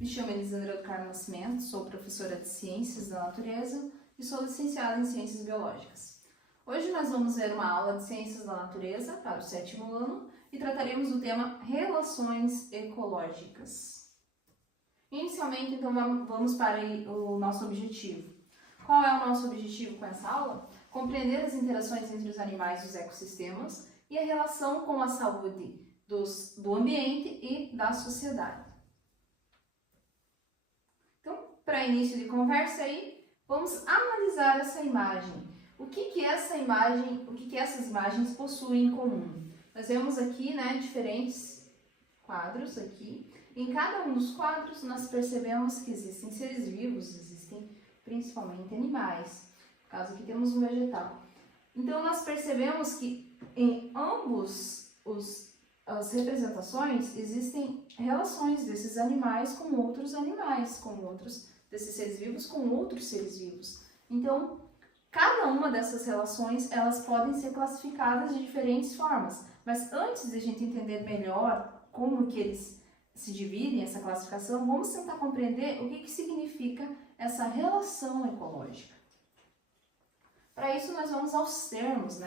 Me chamo Elisandra do Carmo Nascimento, sou professora de Ciências da Natureza e sou licenciada em Ciências Biológicas. Hoje nós vamos ver uma aula de Ciências da Natureza para o 7º ano e trataremos do tema Relações Ecológicas. Inicialmente, então, vamos para o nosso objetivo. Qual é o nosso objetivo com essa aula? Compreender as interações entre os animais e os ecossistemas e a relação com a saúde do ambiente e da sociedade. Então, para início de conversa aí, vamos analisar essa imagem. O que essas imagens possuem em comum? Nós vemos aqui, diferentes quadros aqui. Em cada um dos quadros, nós percebemos que existem seres vivos, existem principalmente animais. No caso aqui temos um vegetal. Então, nós percebemos que em ambos as representações existem relações desses animais com outros animais, desses seres vivos com outros seres vivos. Então, cada uma dessas relações, elas podem ser classificadas de diferentes formas. Mas antes de a gente entender melhor como que eles se dividem, essa classificação, vamos tentar compreender o que significa essa relação ecológica. Para isso, nós vamos aos termos,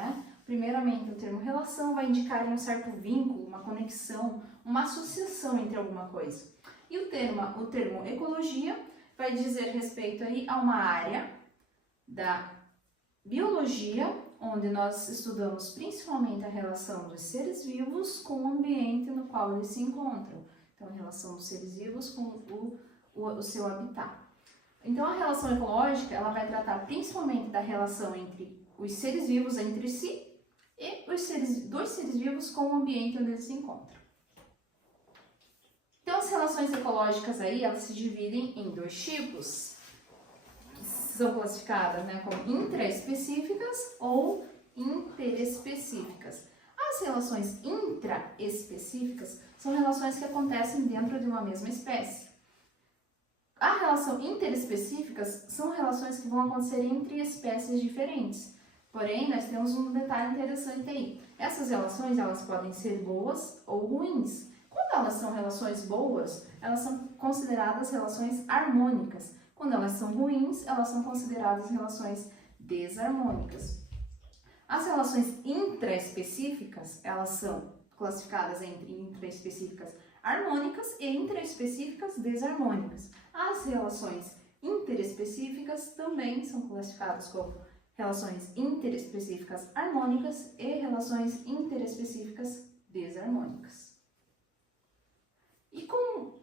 Primeiramente, o termo relação vai indicar um certo vínculo, uma conexão, uma associação entre alguma coisa. E o termo ecologia vai dizer respeito aí a uma área da biologia, onde nós estudamos principalmente a relação dos seres vivos com o ambiente no qual eles se encontram. Então, a relação dos seres vivos com o seu habitat. Então, a relação ecológica, ela vai tratar principalmente da relação entre os seres vivos entre si e dos seres vivos com o ambiente onde eles se encontram. Então, as relações ecológicas aí, elas se dividem em dois tipos, que são classificadas como intraespecíficas ou interespecíficas. As relações intraespecíficas são relações que acontecem dentro de uma mesma espécie. A relação interespecíficas são relações que vão acontecer entre espécies diferentes. Porém, nós temos um detalhe interessante aí. Essas relações, elas podem ser boas ou ruins. Quando elas são relações boas, elas são consideradas relações harmônicas. Quando elas são ruins, elas são consideradas relações desarmônicas. As relações intraespecíficas, elas são classificadas entre intraespecíficas harmônicas e intraespecíficas desarmônicas. As relações interespecíficas também são classificadas como relações interespecíficas harmônicas e relações interespecíficas desarmônicas. E como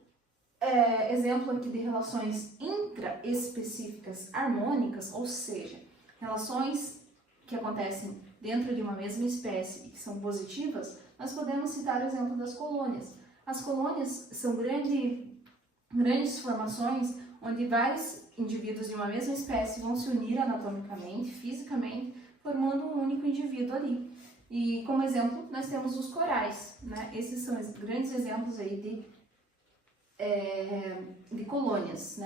exemplo aqui de relações intraespecíficas harmônicas, ou seja, relações que acontecem dentro de uma mesma espécie e que são positivas, nós podemos citar o exemplo das colônias. As colônias são grandes formações onde vários indivíduos de uma mesma espécie vão se unir anatomicamente, fisicamente, formando um único indivíduo ali. E como exemplo, nós temos os corais, Esses são os grandes exemplos aí de colônias,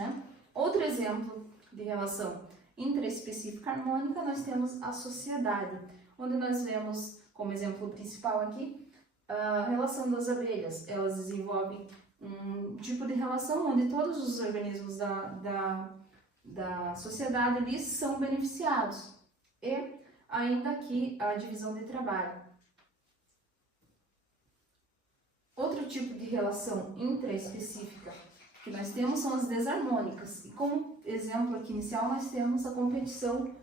Outro exemplo de relação intraespecífica harmônica, nós temos a sociedade, onde nós vemos como exemplo principal aqui a relação das abelhas. Elas desenvolvem um tipo de relação onde todos os organismos da sociedade eles são beneficiados. E ainda aqui a divisão de trabalho. Outro tipo de relação intraespecífica que nós temos são as desarmônicas. E como exemplo aqui inicial nós temos a competição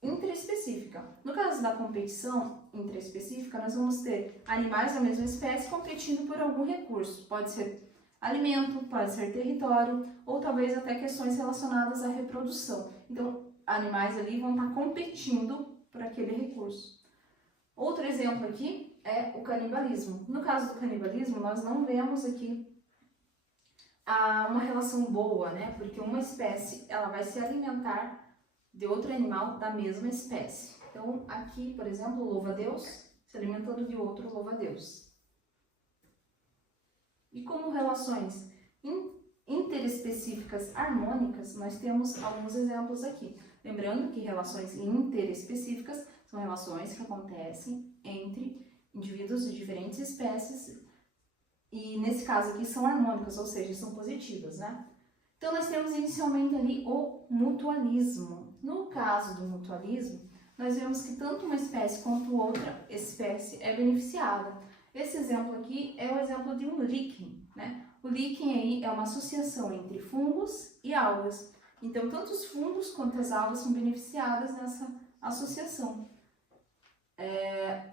intraespecífica. No caso da competição intraespecífica, nós vamos ter animais da mesma espécie competindo por algum recurso. Pode ser alimento, pode ser território, ou talvez até questões relacionadas à reprodução. Então, animais ali vão estar competindo por aquele recurso. Outro exemplo aqui é o canibalismo. No caso do canibalismo, nós não vemos aqui uma relação boa, Porque uma espécie, ela vai se alimentar de outro animal da mesma espécie. Então, aqui, por exemplo, o louva-a-Deus se alimentando de outro louva-a-Deus. E como relações interespecíficas harmônicas, nós temos alguns exemplos aqui. Lembrando que relações interespecíficas são relações que acontecem entre indivíduos de diferentes espécies e nesse caso aqui são harmônicas, ou seja, são positivas, né? Então nós temos inicialmente ali o mutualismo. No caso do mutualismo, nós vemos que tanto uma espécie quanto outra espécie é beneficiada. Esse exemplo aqui é o exemplo de um líquen, né? O líquen aí é uma associação entre fungos e algas. Então, tanto os fungos quanto as algas são beneficiadas nessa associação.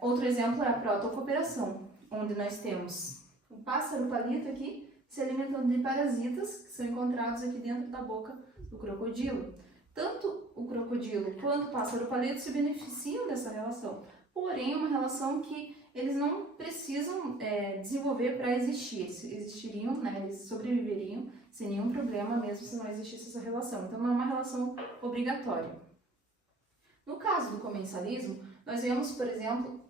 Outro exemplo é a protocooperação, onde nós temos um pássaro palito aqui se alimentando de parasitas que são encontrados aqui dentro da boca do crocodilo. Tanto o crocodilo quanto o pássaro palito se beneficiam dessa relação, porém é uma relação que eles não precisam desenvolver para existir. Eles existiriam, né, eles sobreviveriam sem nenhum problema mesmo se não existisse essa relação. Então não é uma relação obrigatória. No caso do comensalismo, nós vemos, por exemplo,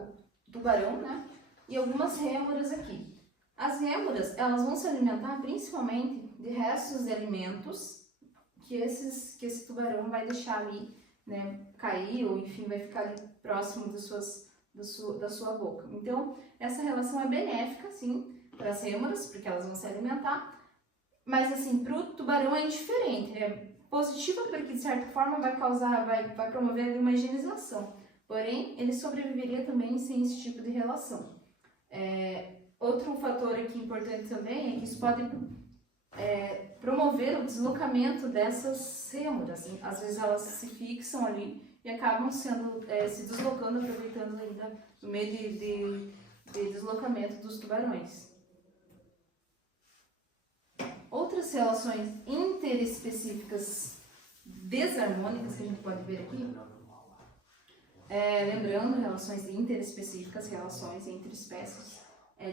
o tubarão, né, e algumas rêmoras aqui. As rêmoras, elas vão se alimentar principalmente de restos de alimentos que esse tubarão vai deixar ali, né, cair ou enfim vai ficar ali próximo da sua boca. Então, essa relação é benéfica, sim, para as rêmoras, porque elas vão se alimentar, mas assim, para o tubarão é indiferente, é positiva porque de certa forma vai promover ali uma higienização, porém, ele sobreviveria também sem esse tipo de relação. Outro fator aqui importante também é que isso pode promover o deslocamento dessas rêmoras. Às vezes elas se fixam ali e acabam se deslocando, aproveitando ainda no meio de deslocamento dos tubarões. Outras relações interespecíficas desarmônicas que a gente pode ver aqui, lembrando, relações interespecíficas, relações entre espécies,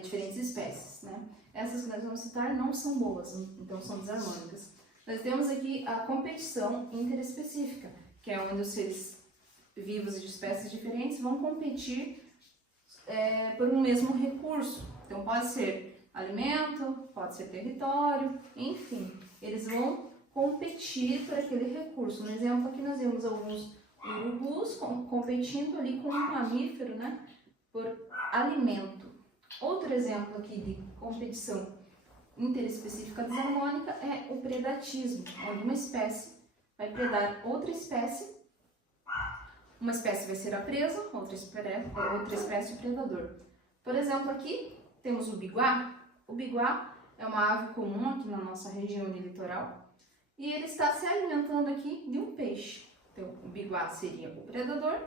diferentes espécies, né? Essas que nós vamos citar não são boas, então são desarmônicas. Nós temos aqui a competição interespecífica, que é onde os seres vivos de espécies diferentes vão competir por um mesmo recurso. Então pode ser alimento, pode ser território, enfim, eles vão competir por aquele recurso. No exemplo aqui nós vemos alguns urubus competindo ali com um mamífero, né, por alimento. Outro exemplo aqui de competição interespecífica desarmônica é o predatismo, onde uma espécie vai predar outra espécie, uma espécie vai ser a presa, outra espécie o predador. Por exemplo, aqui temos o biguá. O biguá é uma ave comum aqui na nossa região de litoral e ele está se alimentando aqui de um peixe. Então, o biguá seria o predador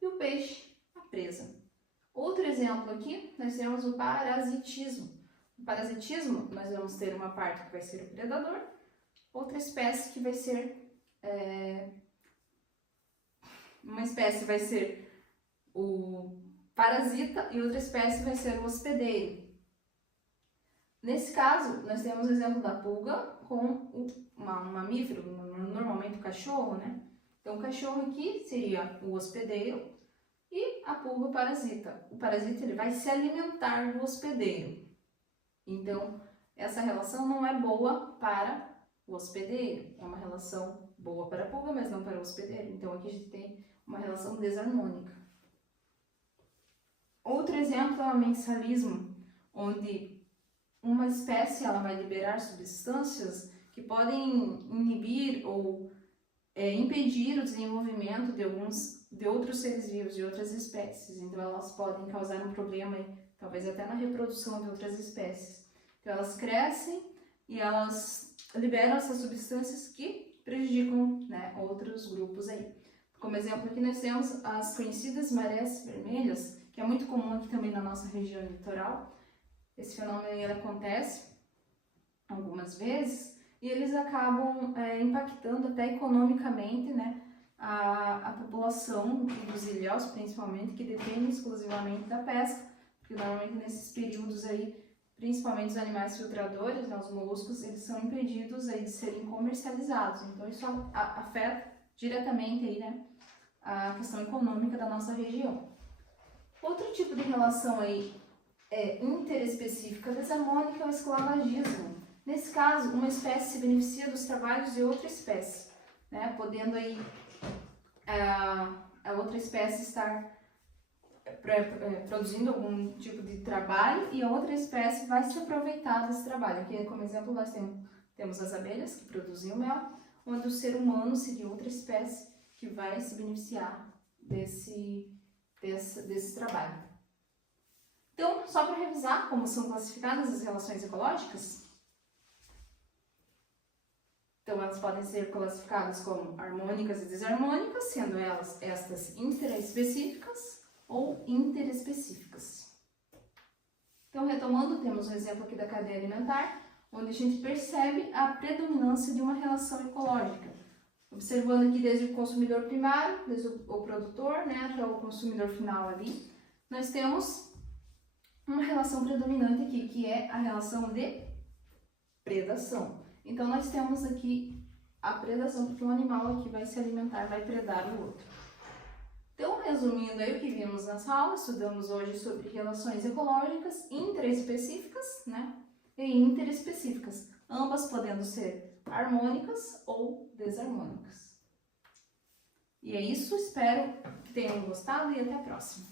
e o peixe a presa. Outro exemplo aqui, nós temos o parasitismo. No parasitismo, nós vamos ter uma parte que vai ser o predador, outra espécie que vai ser... uma espécie vai ser o parasita e outra espécie vai ser o hospedeiro. Nesse caso, nós temos o exemplo da pulga com um mamífero, normalmente o cachorro, né? Então, o cachorro aqui seria o hospedeiro e a pulga o parasita. O parasita ele vai se alimentar do hospedeiro. Então, essa relação não é boa para o hospedeiro. É uma relação boa para a pulga, mas não para o hospedeiro. Então, aqui a gente tem uma relação desarmônica. Outro exemplo é o mensalismo, onde uma espécie ela vai liberar substâncias que podem inibir ou impedir o desenvolvimento de outros seres vivos, de outras espécies. Então, elas podem causar um problema, talvez até na reprodução de outras espécies. Então, elas crescem e elas liberam essas substâncias que prejudicam, né, outros grupos aí. Como exemplo, aqui nós temos as conhecidas marés vermelhas, que é muito comum aqui também na nossa região litoral. Esse fenômeno ele acontece algumas vezes e eles acabam impactando até economicamente, né, a população dos ilhéus, principalmente, que depende exclusivamente da pesca, porque normalmente nesses períodos aí, principalmente os animais filtradores, né, os moluscos, eles são impedidos aí de serem comercializados. Então isso afeta diretamente aí, né, a questão econômica da nossa região. Outro tipo de relação aí interespecífica desarmônica é o esclavagismo. Nesse caso, uma espécie se beneficia dos trabalhos de outra espécie, né, podendo aí a outra espécie estar produzindo algum tipo de trabalho e a outra espécie vai se aproveitar desse trabalho. Aqui, como exemplo, nós temos as abelhas que produzem o mel, onde o ser humano seria outra espécie que vai se beneficiar desse trabalho. Então, só para revisar como são classificadas as relações ecológicas, então elas podem ser classificadas como harmônicas e desarmônicas, sendo estas interespecíficas ou interespecíficas. Então, retomando, temos um exemplo aqui da cadeia alimentar, onde a gente percebe a predominância de uma relação ecológica. Observando aqui desde o consumidor primário, desde o produtor, né, até o consumidor final ali, nós temos uma relação predominante aqui, que é a relação de predação. Então, nós temos aqui a predação, porque um animal aqui vai se alimentar, vai predar o outro. Então, resumindo aí o que vimos nessa aula, estudamos hoje sobre relações ecológicas intraespecíficas, né, e interespecíficas, ambas podendo ser harmônicas ou desarmônicas. E é isso, espero que tenham gostado e até a próxima.